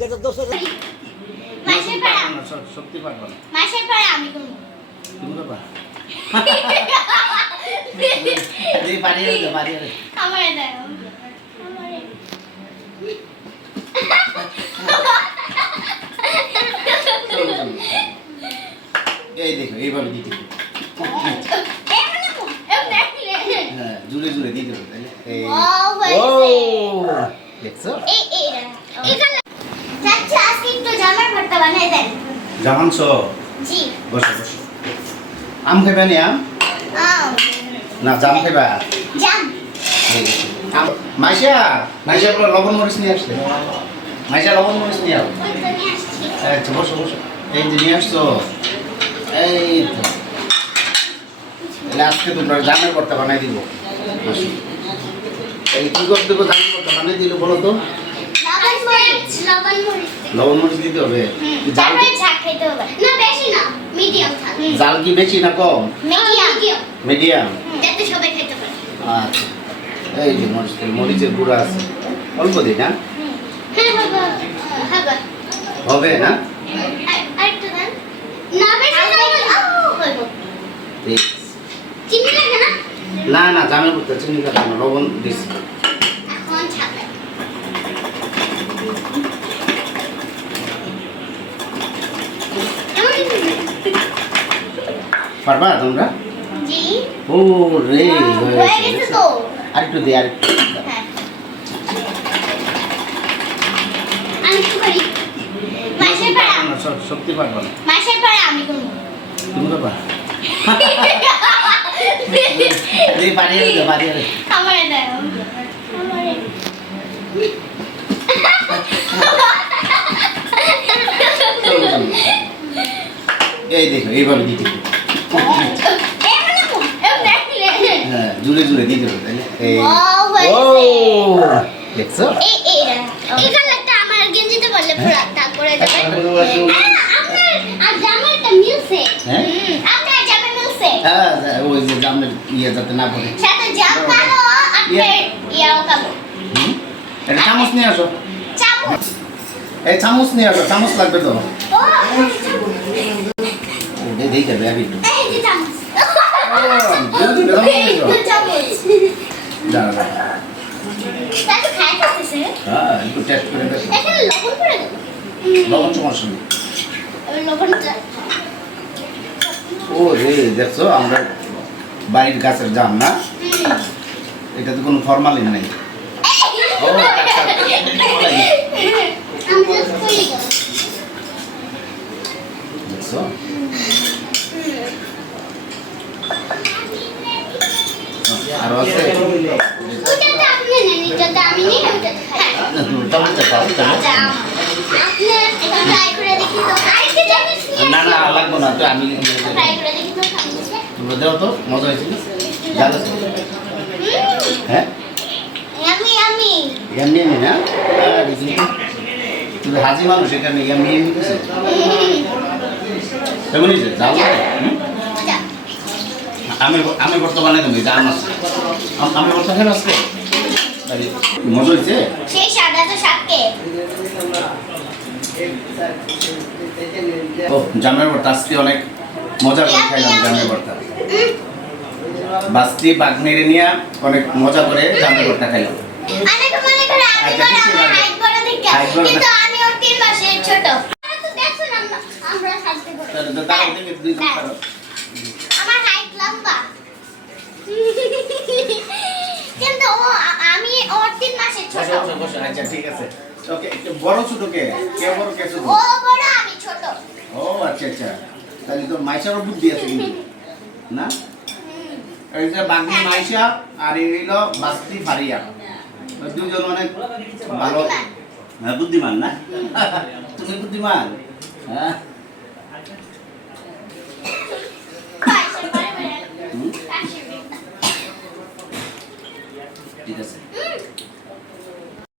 যেটা দোষ মাসের পাড়া সত্যি পারবো না। মাসের পাড়া আমি করব তুমি করবা? এই বাড়িয়ে দে, বাড়িয়ে দে। আমারে দাও আমারে এই দেখো এইভাবে দিতে হবে। হ্যাঁ, জুড়ে জুড়ে দিতে হবে, তাই না? এই ও দেখছো? চাচা আজকে একটু জামার ভর্তা বানাই দেন। জামানছো? জি। বসো বসো। আম খাইবা নি আম? না জাম খাইবা? জাম। এই দেখো। মাইশা, মাইশা বলো লবণ মরিচ নিয়ে আসতে। মাইশা লবণ মরিচ নিয়ে আও। ওই তো নিয়ে আসছি। আচ্ছা বসো বসো। এই যে নিয়ে আসছো। এই তো। আজকে তোমরা জামের ভর্তা বানাই দিব। বসো। এই কি করতে দেবো জামের ভর্তা বানাই দিল বলো তো? লবণ মরিচ, লবণ মরিচ। লবণ মরিচ দিতে হবে। জাল তারপরে ঝাল খেতে হবে। না বেশি না, মিডিয়াম থাক। জাল কি বেশি না কম? মিডিয়াম। মিডিয়াম। যাতে সবাই খেতে পারে। আচ্ছা এই যে মরিচ তেল, মরিচের গুঁড়া আছে অল্প দিই না? হ্যাঁ হবে হবে হবে না? আরেকটু দেন। না বেশি না হবে। ঠিক চিনি লাগে না? না না জামের ভর্তা চিনি লাগবে না, লবণ দিস। এখন ছাড়বে। পারবা তোমরা? জি। ও রে হয়ে গেছে তো। আরেকটু দে আরেকটু। হ্যাঁ। আমি কি করি? মাসের পাড়া। সত্যি পারবা না। মাসের পাড়া আমি করব। তুমি করবা? এই বাড়িয়ে দে, বাড়িয়ে দে। আমারে দাও আমারে এই দেখো এইভাবে দিতে হবে। হ্যাঁ জুড়ে জুড়ে দিতে হবে, তাই না? এই ও দেখছো? এই কালারটা আমার গেঞ্জিতে বললে পুরো দাগ পড়ে যাবে। আপনার আর জামাটা মিলছে। হ্যাঁ? আপনার জামা মিলছে। হ্যাঁ ওই যে জামের ইয়ে যাতে না পড়ে। সাথে জাম কালো আপনার ইয়াও কালো। একটা চামচ নিয়ে আসো। চামচ। এই চামচ নিয়ে আসো, চামচ লাগবে তো। ও দেখে ব্যাগ একটু। এই যে চামচ। চামচ। দাঁড়া দাঁড়া। তাতে খায় করতেছে। হ্যাঁ একটু টেস্ট করে দেখো। এখানে লবণ করে দেব। লবণ সমস্যা নেই। লবণটা ও রে দেখছো আমরা বাড়ির গাছের জাম না, এটাতে কোনো ফরমালিন নেই। ও আচ্ছা, আমি জাস্ট কই গেল। দেখছো আর আছে ওটাতে আপনি নেন, এটাতে আমি নিই, ওটাতে খাই। চামচটা দাও, চামচ। আপনি এটা ট্রাই করে দেখি তো। আরেকটা চামচ নিয়ে না না লাগবো না তো আমি ট্রাই করে দেখি তো চামচে। তোমরা দাও তো মজা হয়েছিল জাল আছে? হ্যাঁ আমি এমনি এমনি না দেখি তুমি হাজি মানুষ এখানে এমনি এমনি কিছু কেমন হয়েছে জাল লাগে? আমি বর্তমানে তুমি জান আছে আমি বর্তমানে আজকে মজা হয়েছে? সেই সাদা তো সাতকে ও জামের ভর্তা আজকে অনেক মজা করে খাইলাম জামের ভর্তা। বাস্তি বাগনেরে নিয়ে অনেক মজা করে জামের ভর্তা খাইলাম। অনেকে মনে করে আমি বড়, আমার হাইট বড় দেখে, কিন্তু আমি ওর 3 মাসের ছোট। তো দেখছেন আমরা সাজতে করি। দাঁড়াও দেখে দুই পারো। আমার হাইট লম্বা। কিন্তু আমি ওর 3 মাসের ছোট। আচ্ছা ঠিক আছে ওকে একটু বড় ছোট কে বড় কে ছোট? ও বড় আমি ছোট। ও আচ্ছা আচ্ছা তাহলে তো মাইশারও বুদ্ধি আছে কিন্তু না? এই যে বাগনি মাইশা আর এই হলো বাস্তি ফারিয়া, দুজন অনেক ভালো বুদ্ধিমান না? তুমি বুদ্ধিমান? হ্যাঁ